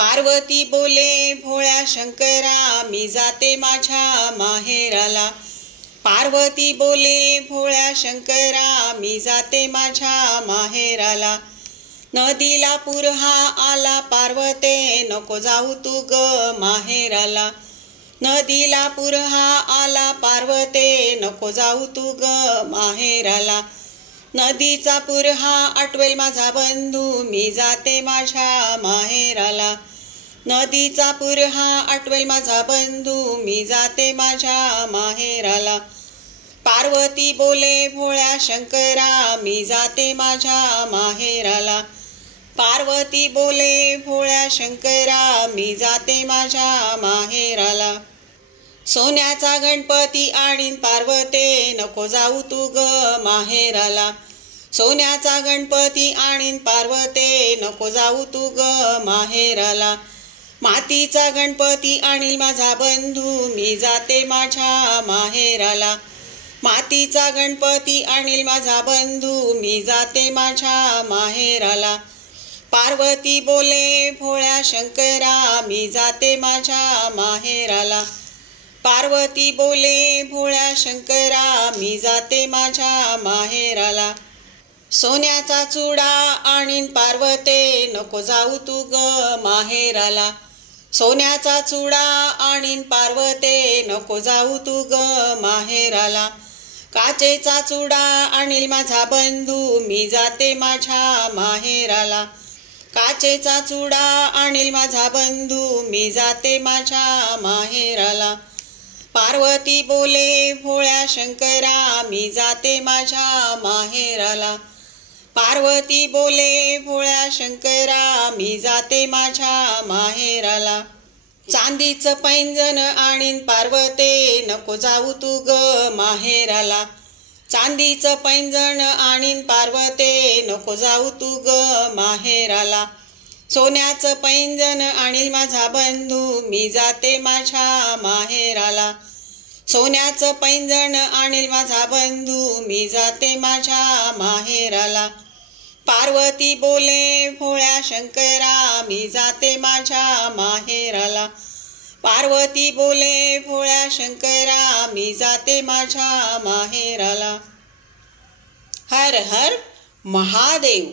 पार्वती बोले भोळ्या शंकरा मी जाते माझ्या माहेराला। पार्वती बोले भोळ्या शंकरा मी जाते माझ्या माहेराला। नदीला पूर हा आला पार्वते नको जाऊ तू ग माहेराला। नदीला पूर हा आला पार्वते नको जाऊ तू ग माहेराला। नदीचा पूर हा आटवेल माझा बंधू मी जाते माझ्या माहेराला। नदीचा पूर हा आटवेल माझा बंधू मी जाते माझ्या माहेराला। पार्वती बोले भोळ्या शंकरा मी जाते माझ्या माहेराला। पार्वती बोले भोळ्या शंकरा मी जाते माझ्या माहेराला। सोन्याचा गणपती आणीन पार्वते नको जाऊ तू ग माहेराला। सोन्याचा गणपती आणीन पार्वते नको जाऊ तू ग माहेराला। मातीचा गणपती आणील माझा बंधू मी जाते माझ्या माहेराला। मातीचा गणपती आणील माझा बंधू मी जाते माझ्या माहेराला। पार्वती बोले भोळ्या शंकरा मी जाते माझ्या माहेराला। पार्वती बोले भोळ्या शंकरा मी जाते माझ्या माहेराला। सोन्याचा चुडा आणीन पार्वते नको जाऊ तू ग माहेराला। सोन्याचा चुडा आणीन पार्वते नको जाऊ तू ग माहेराला। काचेचा चुडा आणील माझा बंधू मी जाते माझ्या माहेराला। काचेचा चुडा आणील माझा बंधू मी जाते माझ्या माहेराला। पार्वती बोले भोळ्या शंकरा मी जाते माझ्या माहेराला। पार्वती बोले भोळ्या शंकरा मी जाते माझ्या माहेराला। चांदीचं पैंजण आणीन पार्वते नको जाऊ तू ग माहेराला। चांदीचं पैंजण आणीन पार्वते नको जाऊ तू ग माहेराला। सोन्याचं पैंजण आणील माझा बंधू मी जाते माझ्या माहेराला। सोन्याचं पैंजण आणील माझा बंधू मी जाते माझ्या माहेराला। पार्वती बोले भोळ्या शंकरा मी जाते माझ्या माहेराला। पार्वती बोले भोळ्या शंकरा मी जाते माझ्या माहेराला। हर हर महादेव।